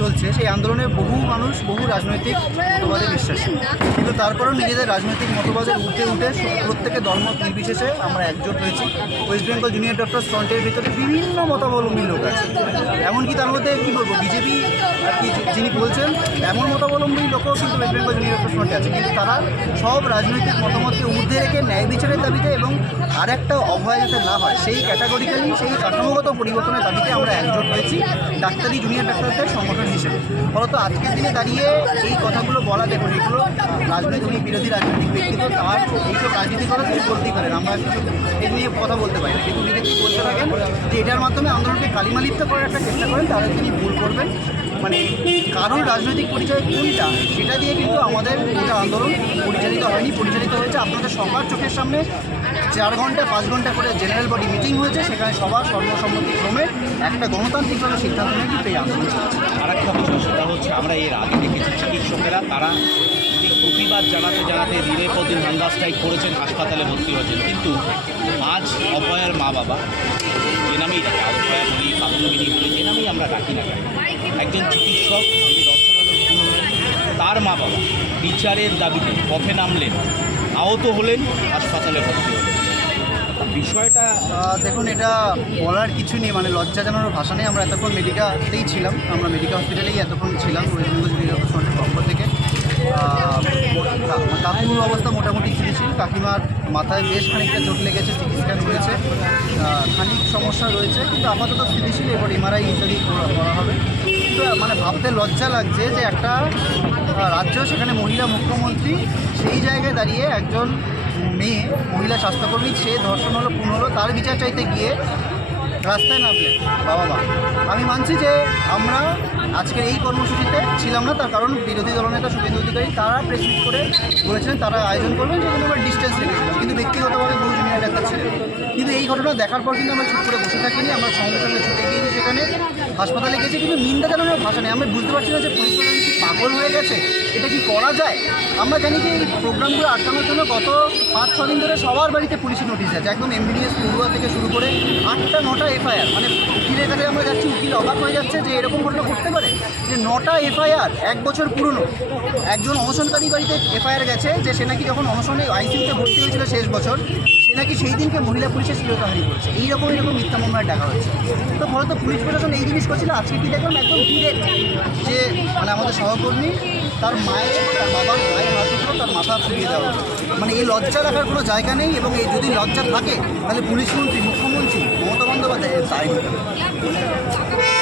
চলছে, সেই আন্দোলনে বহু মানুষ, বহু রাজনৈতিক মতবাদে বিশ্বাসী। কিন্তু তারপরেও নিজেদের রাজনৈতিক মতবাদের উঠে উঠে প্রত্যেকে ধর্ম নির্বিশেষে আমরা একজোট হয়েছি। ওয়েস্ট বেঙ্গল জুনিয়র ডক্টর ফ্রন্টের ভিতরে বিভিন্ন মতাবলম্বী লোক আছে। এমনকি তার মধ্যে কী বলব বিজেপি আর কি যিনি বলছেন, এমন মতাবলম্বী লোকও কিন্তু ওয়েস্ট বেঙ্গল জুনিয়র ডক্টর ফ্রন্টে আছে। কিন্তু তারা সব রাজনৈতিক মতামতকে ঊর্ধ্বে রেখে ন্যায় বিচারের দাবিতে এবং আর একটা অভয় যাতে না হয়, সেই ক্যাটাগরিক্যালি সেই কাঠামোগত পরিবর্তনের দাবিতে আমরা একজোট হয়েছি। ডাক্তারি জুনিয়র ডাক্তারদের সংগঠন হিসেবে। ফলত আজকের দিনে দাঁড়িয়ে এই কথাগুলো বলা দেখুন, এগুলো রাজনৈতিক বিরোধী রাজনৈতিক ব্যক্তিত্ব তার এইসব রাজনীতি করা কিছু বলতেই পারেন আমরা এর নিয়ে কথা বলতে পারি না, কিন্তু যদি বলতে থাকেন? যে এটার মাধ্যমে আন্দোলনকে কালিমালিপ্ত করার একটা চেষ্টা করেন, তাহলে তিনি ভুল করবেন। মানে কারণ রাজনৈতিক পরিচয় কোনটা সেটা দিয়ে কিন্তু আমাদের গোটা আন্দোলন পরিচালিত হয়নি, পরিচালিত হয়েছে আপনাদের সবার চোখের সামনে। চার ঘণ্টা, পাঁচ ঘণ্টা করে জেনারেল বডি মিটিং হয়েছে, সেখানে সবার সর্বসম্মতি ক্রমে একটা গণতান্ত্রিকভাবে সিদ্ধান্ত নিয়ে কিন্তু এই আন্দোলন আর একটা বিষয়, সেটা হচ্ছে আমরা এর আগে দেখেছি চিকিৎসকেরা, তারা প্রতিবাদ জানাতে জানাতে দিনের পর দিন হাঙ্গা স্ট্রাইক করেছেন, হাসপাতালে ভর্তি হয়েছেন। কিন্তু আজ অভয়ার মা বাবা, যে নামেই ডাকে অভয়া বলি কাদম্বিনী বলি, যে নামেই আমরা ডাকি না একজন চিকিৎসক তার মা বাবা বিচারের দাবিতে পথে নামলেন। আহত হলেন, হাসপাতালে ভর্তি হলেন। বিষয়টা দেখুন, এটা বলার কিছু নেই। মানে লজ্জা জানানোর ভাষা নেই। আমরা এতক্ষণ মেডিকাতেই ছিলাম। আমরা মেডিকেল হসপিটালেই এতক্ষণ ছিলাম। ওয়েস্ট বেঙ্গল মেডিকেল পক্ষ থেকে। কাকুর অবস্থা মোটামুটি স্থিতিশীল কাকিমার মাথায় বেশ খানিকটা চোট লেগেছে, সিটি স্ক্যান হয়েছে। খানিক সমস্যা রয়েছে, কিন্তু আপাতত স্থিতিশীল এবার এমআরআই ইত্যাদি করা হবে। কিন্তু মানে ভাবতে লজ্জা লাগছে যে একটা রাজ্য, সেখানে মহিলা মুখ্যমন্ত্রী, সেই জায়গায় দাঁড়িয়ে একজন মেয়ে, মহিলা স্বাস্থ্যকর্মী, সে ধর্ষণ হলো, খুন হলো, তার বিচার চাইতে গিয়ে রাস্তায় নামলেন বাবা মা। আমি মানছি যে আমরা আজকের এই কর্মসূচিতে ছিলাম না, তার কারণ বিরোধী দলনেতা শুভেন্দু অধিকারী, তারা প্রেস মিট করে বলেছিলেন, তারা আয়োজন করবেন যেখানে আমরা ডিস্টেন্স রেখেছিলাম কিন্তু ব্যক্তিগতভাবে বহু জুনিয়র ডাক্তার ছিলেন কিন্তু এই ঘটনা দেখার পর কিন্তু আমরা চুপ করে বসে থাকিনি, আমরা সঙ্গে সঙ্গে ছুটে গিয়েছি সেখানে হাসপাতালে গেছি কিন্তু নিন্দা জানানোর ভাষা নেই? আমরা বুঝতে পারছি না যে পুলিশ কি পাগল হয়ে গেছে? এটা কি করা যায়? আমরা জানি যে এই প্রোগ্রামগুলো আটকানোর জন্য গত পাঁচ ছ দিন ধরে সবার বাড়িতে পুলিশি নোটিশ আছে। একদম এমবিডিএস পড়ুয়া থেকে শুরু করে আটটা, নটা এফআইআর। মানে উকিলের কাছে আমরা যাচ্ছি, উকিল অবাক হয়ে যাচ্ছে যে এরকম ঘটনা ঘটতে পারে, যে নটা এফআইআর, এক বছর পুরনো। একজন অনশনকারী বাড়িতে এফআইআর গেছে, যে সে নাকি যখন অনশনে আইসিইউতে ভর্তি হয়েছিল শেষ বছর, সে নাকি সেই দিনকে মহিলা পুলিশের শ্লীলতাহানি করেছে। এইরকম এরকম মিথ্যা মামলায় ডাকা হয়েছে। তো ফলত পুলিশ প্রশাসন এই জিনিস করছিল, আজকে কি দেখলাম একদম ডিরেক্ট যে মানে আমাদের সহকর্মী, তার মায়ের তার বাবার মায়ের হাত তার মাথা ফুলিয়ে দেওয়া মানে এই লজ্জা রাখার কোনো জায়গা নেই এবং এই যদি লজ্জা থাকে, তাহলে পুলিশ মন্ত্রী, মুখ্যমন্ত্রী, মমতা বন্দ্যোপাধ্যায় এর দায় নিতে হবে।